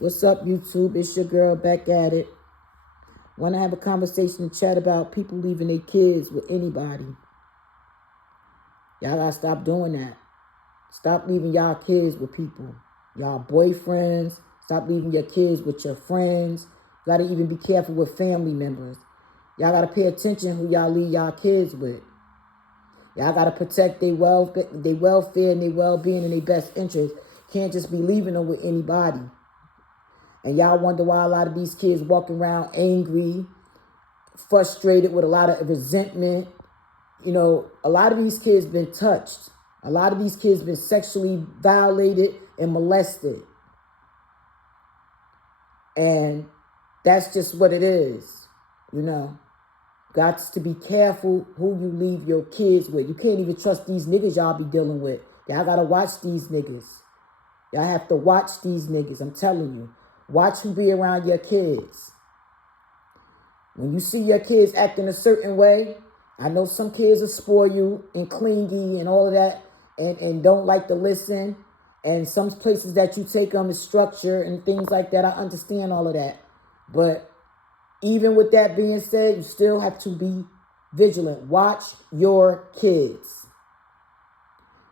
What's up, YouTube? It's your girl back at it. Want to have a conversation and chat about people leaving their kids with anybody. Y'all gotta stop doing that. Stop leaving y'all kids with people. Y'all boyfriends. Stop leaving your kids with your friends. You gotta even be careful with family members. Y'all gotta pay attention who y'all leave y'all kids with. Y'all gotta protect their welfare and their well-being and their best interest. Can't just be leaving them with anybody. And y'all wonder why a lot of these kids walking around angry, frustrated with a lot of resentment. You know, a lot of these kids been touched. A lot of these kids been sexually violated and molested. And that's just what it is, you know. Got to be careful who you leave your kids with. You can't even trust these niggas y'all be dealing with. Y'all gotta watch these niggas. Y'all have to watch these niggas, I'm telling you. Watch who be around your kids. When you see your kids acting a certain way, I know some kids will spoil you and clingy and all of that and don't like to listen. And some places that you take them is structure and things like that. I understand all of that. But even with that being said, you still have to be vigilant. Watch your kids.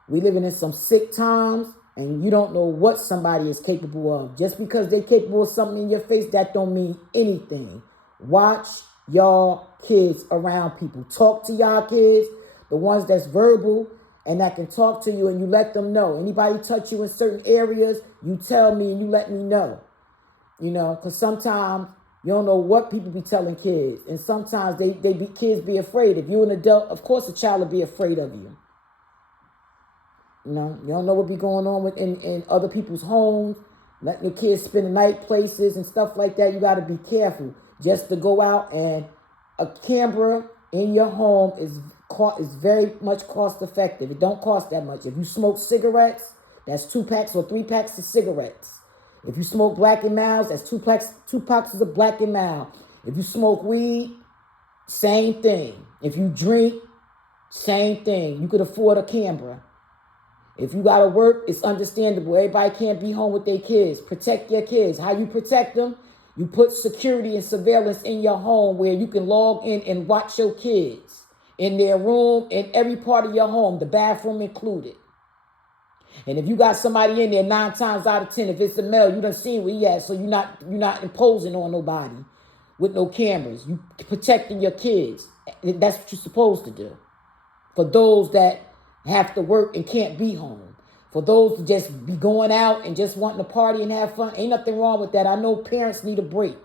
We living in some sick times. And you don't know what somebody is capable of. Just because they're capable of something in your face, that don't mean anything. Watch y'all kids around people. Talk to y'all kids, the ones that's verbal and that can talk to you, and you let them know. Anybody touch you in certain areas, you tell me and you let me know. You know, because sometimes you don't know what people be telling kids. And sometimes kids be afraid. If you're an adult, of course a child will be afraid of you. You know, you don't know what be going on in other people's homes, letting your kids spend the night places and stuff like that. You got to be careful. Just to go out and a camera in your home is very much cost effective. It don't cost that much. If you smoke cigarettes, that's 2 packs or 3 packs of cigarettes. If you smoke Black and Milds, that's 2 packs of Black and Mild. If you smoke weed, same thing. If you drink, same thing. You could afford a camera. If you got to work, it's understandable. Everybody can't be home with their kids. Protect your kids. How you protect them? You put security and surveillance in your home where you can log in and watch your kids in their room, in every part of your home, the bathroom included. And if you got somebody in there 9 times out of 10, if it's a male, you done seen where he at, so you're not imposing on nobody with no cameras. You protecting your kids. That's what you're supposed to do. For those that have to work and can't be home. For those to just be going out and just wanting to party and have fun, ain't nothing wrong with that. I know parents need a break.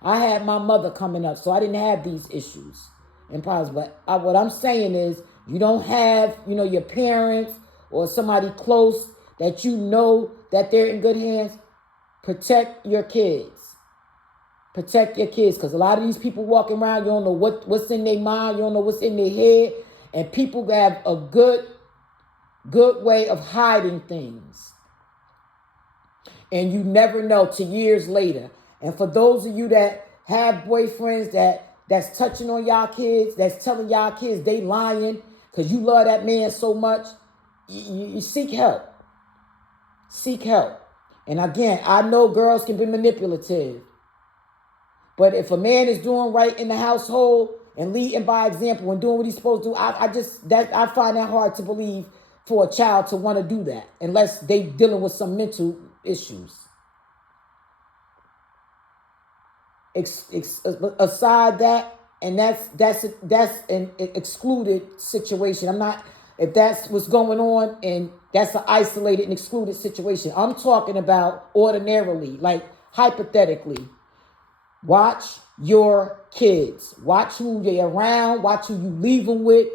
I had my mother coming up, so I didn't have these issues and problems. But what I'm saying is, you don't have, your parents or somebody close that you know that they're in good hands. Protect your kids. Protect your kids, because a lot of these people walking around, you don't know what's in their mind, you don't know what's in their head, and people have a good way of hiding things. And you never know till years later. And for those of you that have boyfriends that's touching on y'all kids, that's telling y'all kids they lying because you love that man so much, you seek help. Seek help. And again, I know girls can be manipulative. But if a man is doing right in the household and leading by example and doing what he's supposed to do, I find that hard to believe for a child to want to do that unless they dealing with some mental issues. Aside that, and that's an excluded situation. If that's what's going on, and that's an isolated and excluded situation. I'm talking about ordinarily, like hypothetically. Watch your kids. Watch who they're around. Watch who you leave them with.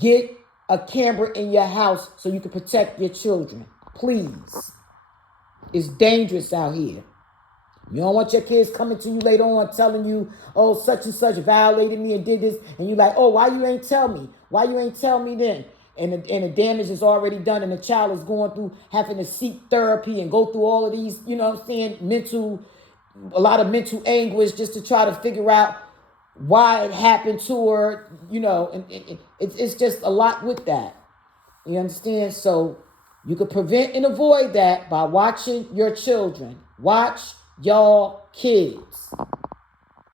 Get a camera in your house so you can protect your children. Please. It's dangerous out here. You don't want your kids coming to you later on telling you, oh, such and such violated me and did this. And you're like, oh, why you ain't tell me? Why you ain't tell me then? And the damage is already done, and the child is going through having to seek therapy and go through all of these, a lot of mental anguish just to try to figure out why it happened to her, and it's just a lot with that. You understand? So You can prevent and avoid that by watching your children. Watch your kids.